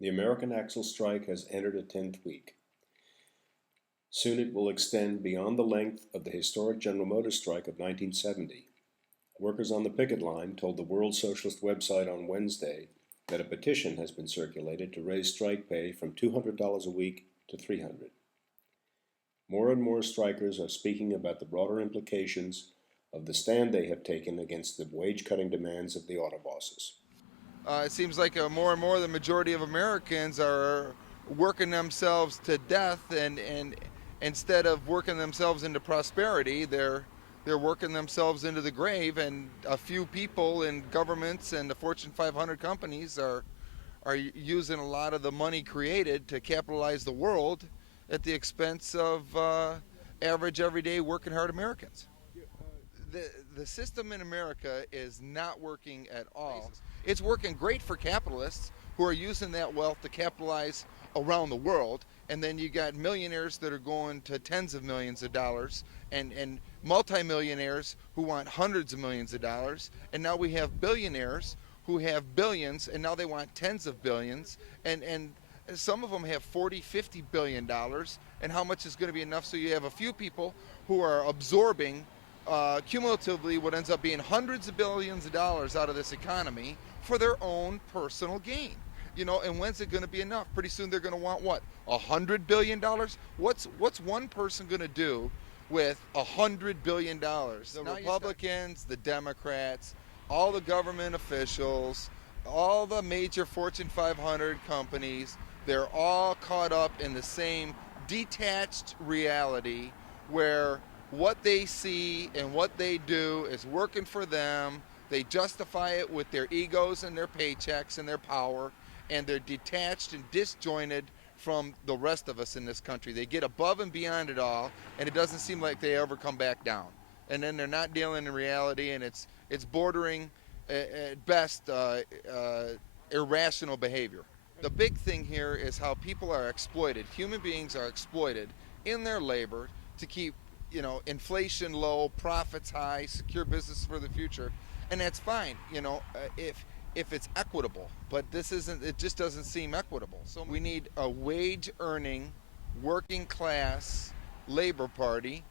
The American axle strike has entered a 10th week. Soon it will extend beyond the length of the historic General Motors strike of 1970. Workers on the picket line told the World Socialist website on Wednesday that a petition has been circulated to raise strike pay from $200 a week to $300. More and more strikers are speaking about the broader implications of the stand they have taken against the wage-cutting demands of the auto bosses. It seems like more and more the majority of Americans are working themselves to death, and instead of working themselves into prosperity, they're working themselves into the grave. And a few people in governments and the Fortune 500 companies are using a lot of the money created to capitalize the world at the expense of average, everyday, working hard Americans. The system in America is not working at all. It's working great for capitalists who are using that wealth to capitalize around the world, and then you got millionaires that are going to tens of millions of dollars, and multimillionaires who want hundreds of millions of dollars, and now we have billionaires who have billions, and now they want tens of billions, and some of them have 40, 50 billion dollars, and how much is going to be enough? So you have a few people who are absorbing cumulatively what ends up being hundreds of billions of dollars out of this economy for their own personal gain. And when's it going to be enough? Pretty soon they're going to want what? $100 billion? What's one person going to do with $100 billion? The Republicans, the Democrats, all the government officials, all the major Fortune 500 companies, they're all caught up in the same detached reality where what they see and what they do is working for them. They justify it with their egos and their paychecks and their power, and they're detached and disjointed from the rest of us in this country. They get above and beyond it all, and it doesn't seem like they ever come back down. And then they're not dealing in reality, and it's bordering, at best, irrational behavior. The big thing here is how people are exploited. Human beings are exploited in their labor to keep inflation low, profits high, secure business for the future, and that's fine. If it's equitable, but this isn't. It just doesn't seem equitable. So we need a wage-earning, working-class labor party,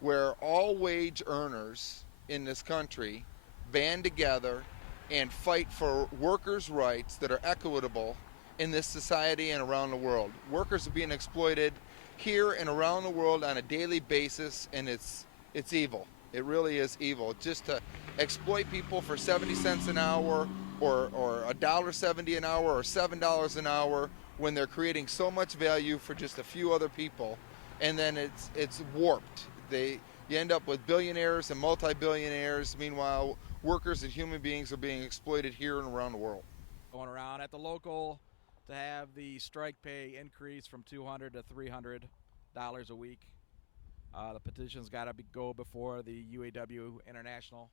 where all wage earners in this country band together and fight for workers' rights that are equitable in this society and around the world. Workers are being exploited here and around the world on a daily basis, and it's evil. It really is evil. Just to exploit people for 70 cents an hour or $1.70 an hour or $7 an hour when they're creating so much value for just a few other people, and then it's warped. You end up with billionaires and multi-billionaires. Meanwhile, workers and human beings are being exploited here and around the world. Going around at the local to have the strike pay increase from $200 to $300 a week. The petition's got to go before the UAW International,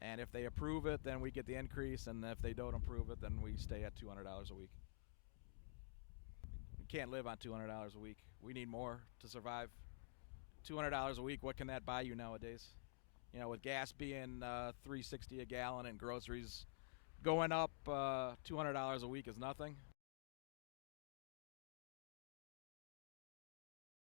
and if they approve it, then we get the increase, and if they don't approve it, then we stay at $200 a week. We can't live on $200 a week. We need more to survive. $200 a week, what can that buy you nowadays? With gas being $3.60 a gallon and groceries going up, $200 a week is nothing.